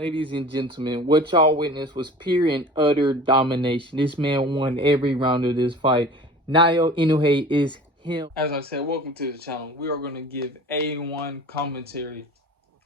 Ladies and gentlemen, what y'all witnessed was pure and utter domination. This man won every round of this fight. Naoya Inoue is him. As I said, welcome to the channel. We are going to give A1 commentary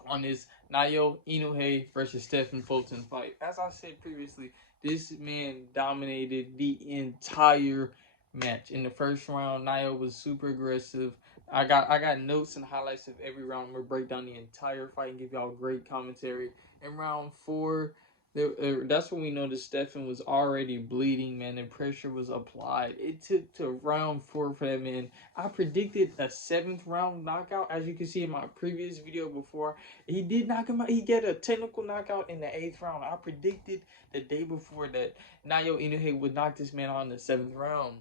on this Naoya Inoue versus Stephen Fulton fight. As I said previously, this man dominated the entire match. In the first round, Naoya was super aggressive. I got notes and highlights of every round. I'm gonna break down the entire fight and give y'all great commentary. In round 4, that's when we know that Stephen was already bleeding, man. The pressure was applied. It took to round 4 for that man. I predicted a 7th round knockout. As you can see in my previous video before, he did knock him out. He get a technical knockout in the 8th round. I predicted the day before that Naoya Inoue would knock this man out in the 7th round.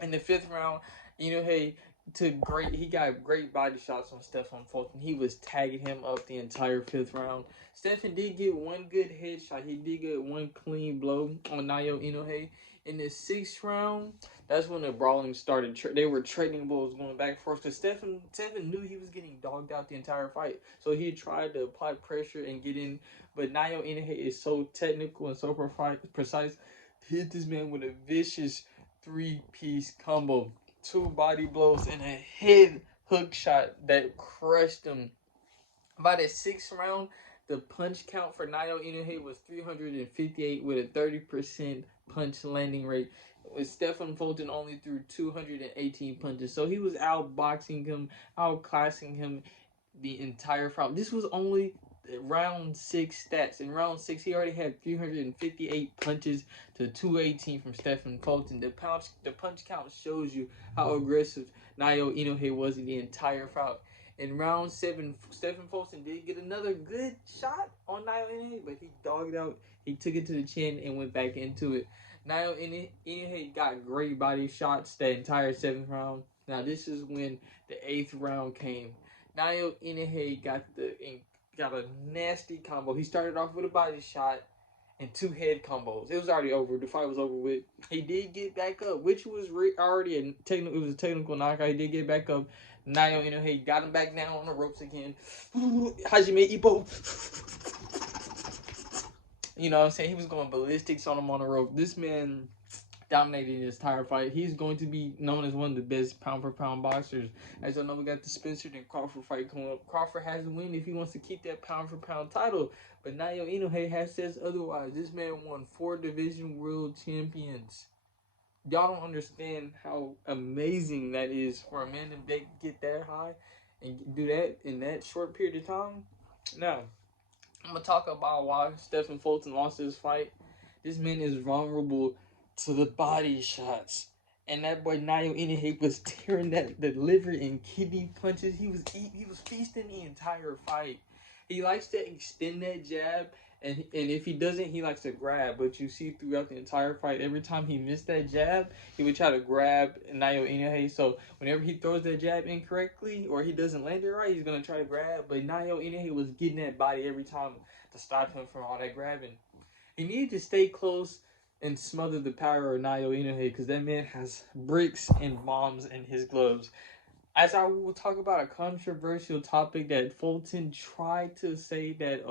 In the 5th round, Inoue he got great body shots on Stephen Fulton. He was tagging him up the entire 5th round. Stephen did get one good headshot. He did get one clean blow on Naoya Inoue. In the 6th round, that's when the brawling started. They were trading blows going back and forth. Because Stephen knew he was getting dogged out the entire fight. So he tried to apply pressure and get in. But Naoya Inoue is so technical and so precise. He hit this man with a vicious 3-piece combo. 2 body blows and a head hook shot that crushed him. By the 6th round, the punch count for Naoya Inoue was 358 with a 30% punch landing rate. With Stephen Fulton only threw 218 punches. So he was outboxing him, outclassing him the entire fight. This was only round 6 stats. In round 6, he already had 358 punches to 218 from Stephen Fulton. The punch count shows you how aggressive Naoya Inoue was in the entire fight. In round 7, Stephen Fulton did get another good shot on Naoya Inoue, but he dogged out. He took it to the chin and went back into it. Naoya Inoue got great body shots that entire 7th round. Now this is when the 8th round came. Naoya Inoue got a nasty combo. He started off with a body shot and 2 head combos. It was already over. The fight was over with. He did get back up, which was already a technical knockout. He did get back up. Naoya Inoue got him back down on the ropes again. Hajime Ippo. You know what I'm saying? He was going ballistics on him on the rope. This man dominating this entire fight. He's going to be known as one of the best pound-for-pound boxers. As I know, we got the Spencer and Crawford fight coming up. Crawford has to win if he wants to keep that pound-for-pound title. But Naoya Inoue says otherwise. This man won 4 division world champions. Y'all don't understand how amazing that is for a man to get that high and do that in that short period of time. Now, I'm going to talk about why Stephen Fulton lost his fight. This man is vulnerable to the body shots. And that boy Naoya Inoue was tearing the liver and kidney punches. He was feasting the entire fight. He likes to extend that jab, and if he doesn't, he likes to grab. But you see throughout the entire fight, every time he missed that jab, he would try to grab Naoya Inoue. So whenever he throws that jab incorrectly or he doesn't land it right, he's gonna try to grab. But Naoya Inoue was getting that body every time to stop him from all that grabbing. He needed to stay close and smother the power of Naoya Inoue because that man has bricks and bombs in his gloves. As I will talk about a controversial topic that Fulton tried to say that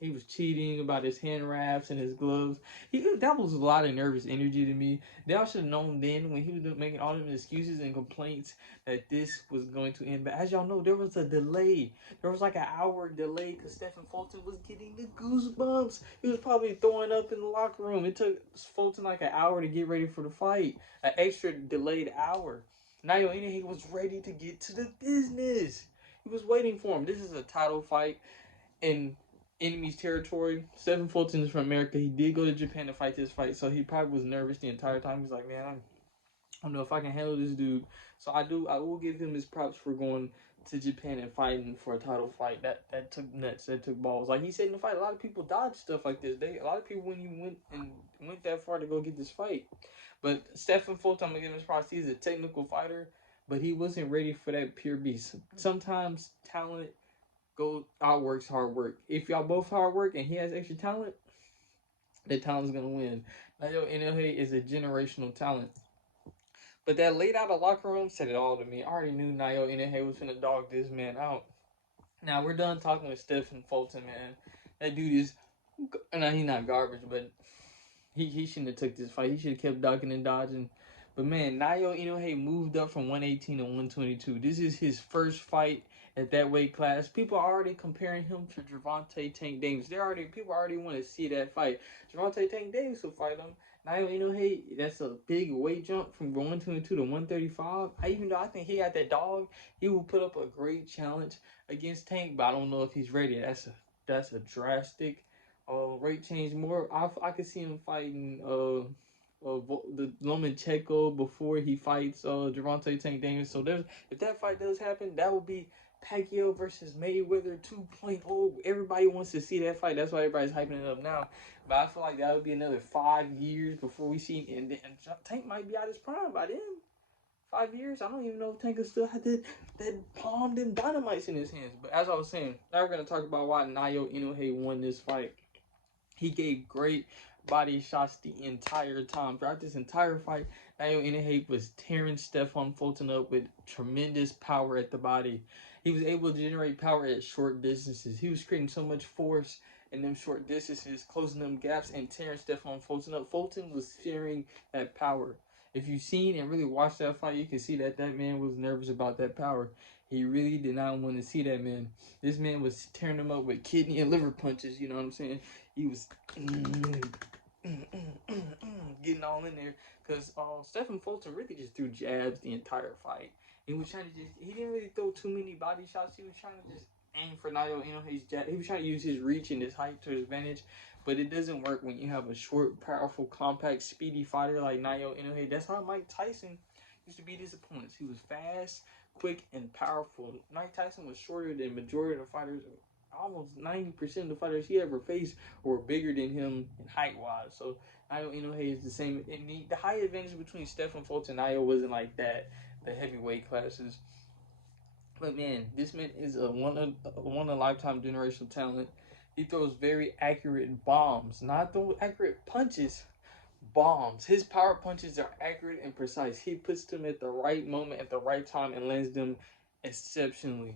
he was cheating about his hand wraps and his gloves. That was a lot of nervous energy to me. They all should have known then when he was making all them excuses and complaints that this was going to end. But as y'all know, there was a delay. There was like an hour delay because Stephen Fulton was getting the goosebumps. He was probably throwing up in the locker room. It took Fulton like an hour to get ready for the fight. An extra delayed hour. Naoya Inoue was ready to get to the business. He was waiting for him. This is a title fight in enemy's territory. Stephen Fulton is from America. He did go to Japan to fight this fight, so he probably was nervous the entire time. He's like, man, I don't know if I can handle this dude. So I will give him his props for going to Japan and fighting for a title fight. That took nuts. That took balls. Like he said in the fight, a lot of people dodge stuff like this. A lot of people went that far to go get this fight. But Stephen Fulton, I'm gonna give him his props. He's a technical fighter, but he wasn't ready for that pure beast. Sometimes talent outworks hard work. If y'all both hard work and he has extra talent, the talent's gonna win. Naoya Inoue is a generational talent. But that laid out of locker room said it all to me. I already knew Naoya Inoue was finna dog this man out. Now we're done talking with Stephen Fulton, man. That dude is, no, he's not garbage, but he shouldn't have took this fight. He should have kept ducking and dodging. But man, Naoya Inoue moved up from 118 to 122. This is his first fight at that weight class. People are already comparing him to Gervonta Tank Davis. People already want to see that fight. Gervonta Tank Davis will fight him. Naoya Inoue, that's a big weight jump from 122 to 135. Even though I think he got that dog, he will put up a great challenge against Tank, but I don't know if he's ready. That's a drastic rate change. More, I could see him fighting the Lomachenko before he fights Gervonta Tank Davis. So if that fight does happen, that would be Pacquio versus Mayweather 2.0. Everybody wants to see that fight. That's why everybody's hyping it up now. But I feel like that would be another 5 years before we see, and Tank might be out his prime by then. 5 years, I don't even know if Tank still had that palm them dynamites in his hands. But as I was saying, now we're gonna talk about why Naoya Inoue won this fight. He gave great body shots the entire time. Throughout this entire fight, Naoya Inoue was tearing Stephen Fulton up with tremendous power at the body. He was able to generate power at short distances. He was creating so much force in them short distances, closing them gaps and tearing Stephen Fulton up. Fulton was fearing that power. If you've seen and really watched that fight, you can see that man was nervous about that power. He really did not want to see that man. This man was tearing him up with kidney and liver punches, you know what I'm saying? He was getting all in there because Stephen Fulton really just threw jabs the entire fight. He was trying to he didn't really throw too many body shots. He was trying to just aim for Naoya Inoue's jab. He was trying to use his reach and his height to his advantage, but it doesn't work when you have a short, powerful, compact, speedy fighter like Naoya Inoue. That's how Mike Tyson used to beat his opponents. He was fast, quick, and powerful. Mike Tyson was shorter than majority of the fighters. Almost 90% of the fighters he ever faced were bigger than him in height-wise. So Naoya Inoue is the same. And the height advantage between Stephen Fulton and Naoya wasn't like that. The heavyweight classes. But man, this man is a one of lifetime generational talent. He throws very accurate bombs, not the accurate punches, bombs. His power punches are accurate and precise. He puts them at the right moment, at the right time, and lands them exceptionally.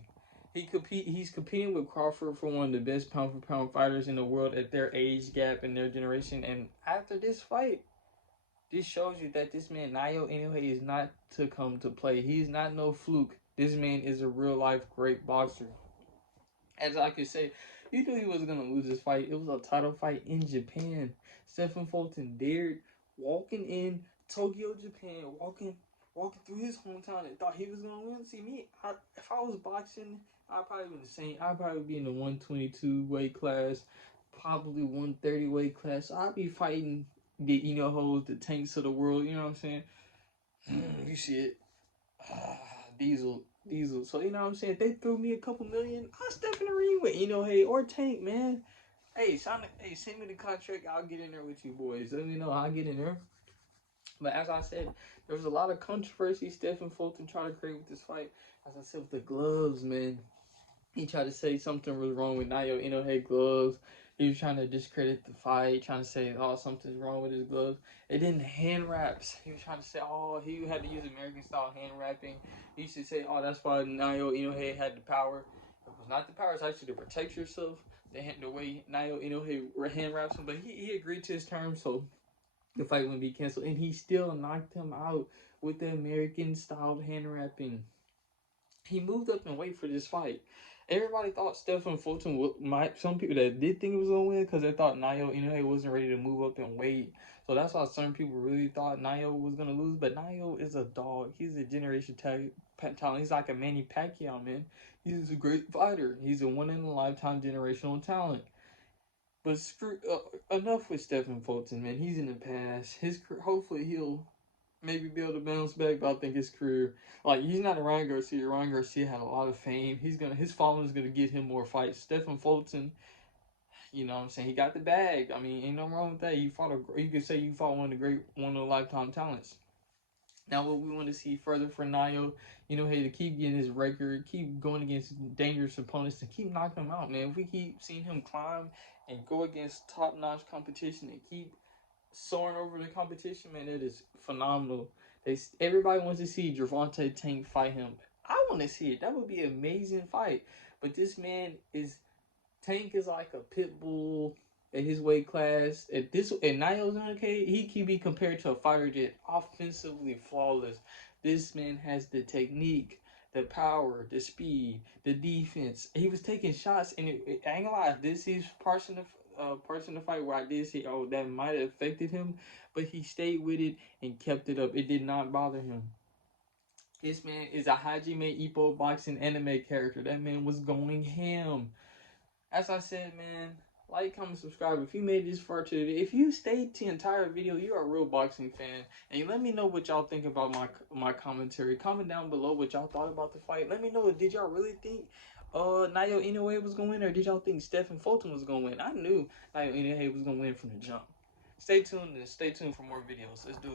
He's competing with Crawford for one of the best pound for pound fighters in the world at their age gap and their generation. And after this fight, this shows you that this man Naoya Inoue is not to come to play. He's not no fluke. This man is a real life great boxer. As I could say, you knew he was gonna lose this fight. It was a title fight in Japan. Stephen Fulton dared walking in Tokyo, Japan, walking through his hometown and thought he was gonna win. See me, if I was boxing, I'd probably be the same. I'd probably be in the 122 weight class, probably 130 weight class. So I'd be fighting the the Tanks of the world. You know what I'm saying? You see it. Diesel. So you know what I'm saying? If they threw me a couple million, I'll step in the ring with Inoue or Tank, man. Hey, send me the contract. I'll get in there with you boys. Let me know. I'll get in there. But as I said, there was a lot of controversy Stephen Fulton tried to create with this fight. As I said, with the gloves, man. He tried to say something was wrong with Naoya Inoue gloves. He was trying to discredit the fight, trying to say, oh, something's wrong with his gloves. And then hand wraps. He was trying to say, oh, he had to use American-style hand wrapping. He used to say, oh, that's why Naoya Inoue had the power. It was not the power. It's actually to protect yourself. The way Naoya Inoue hand wraps him. But he agreed to his terms, so the fight wouldn't be canceled. And he still knocked him out with the American-style hand wrapping. He moved up in weight for this fight. Everybody thought Stephen Fulton might. Some people that did think it was gonna win because they thought Naoya Inoue wasn't ready to move up in weight. So that's why some people really thought Naoya was gonna lose. But Naoya is a dog. He's a generation talent. He's like a Manny Pacquiao, man. He's a great fighter. He's a one in a lifetime generational talent. But enough with Stephen Fulton, man. He's in the past. Hopefully he'll maybe be able to bounce back, but I think his career, like, he's not a Ryan Garcia. Ryan Garcia had a lot of fame. His following is gonna get him more fights. Stephen Fulton, you know what I'm saying, he got the bag. I mean, ain't nothing wrong with that. You could say you fought one of the lifetime talents. Now, what we want to see further for Naoya, hey, to keep getting his record, keep going against dangerous opponents, and keep knocking him out, man. If we keep seeing him climb and go against top-notch competition and keep soaring over the competition, man, it is phenomenal. Everybody wants to see Gervonta Tank fight him. I want to see it. That would be an amazing fight. But this man is Tank is like a pit bull at his weight class. At Naoya Inoue, he can be compared to a fighter jet, offensively flawless. This man has the technique, the power, the speed, the defense. He was taking shots, and I ain't gonna lie, this is parts in the fight where I did say, oh, that might have affected him, but he stayed with it and kept it up. It did not bother him. This man is a Hajime Ippo boxing anime character. That man was going ham. As I said, man, like, comment, subscribe. If you made this far to the, if you stayed the entire video, you're a real boxing fan. And let me know what y'all think about my commentary. Comment down below what y'all thought about the fight. Let me know, did y'all really think Naoya Inoue was gonna win, or did y'all think Stephen Fulton was gonna win? I knew Naoya Inoue was gonna win from the jump. Stay tuned and stay tuned for more videos. Let's do it.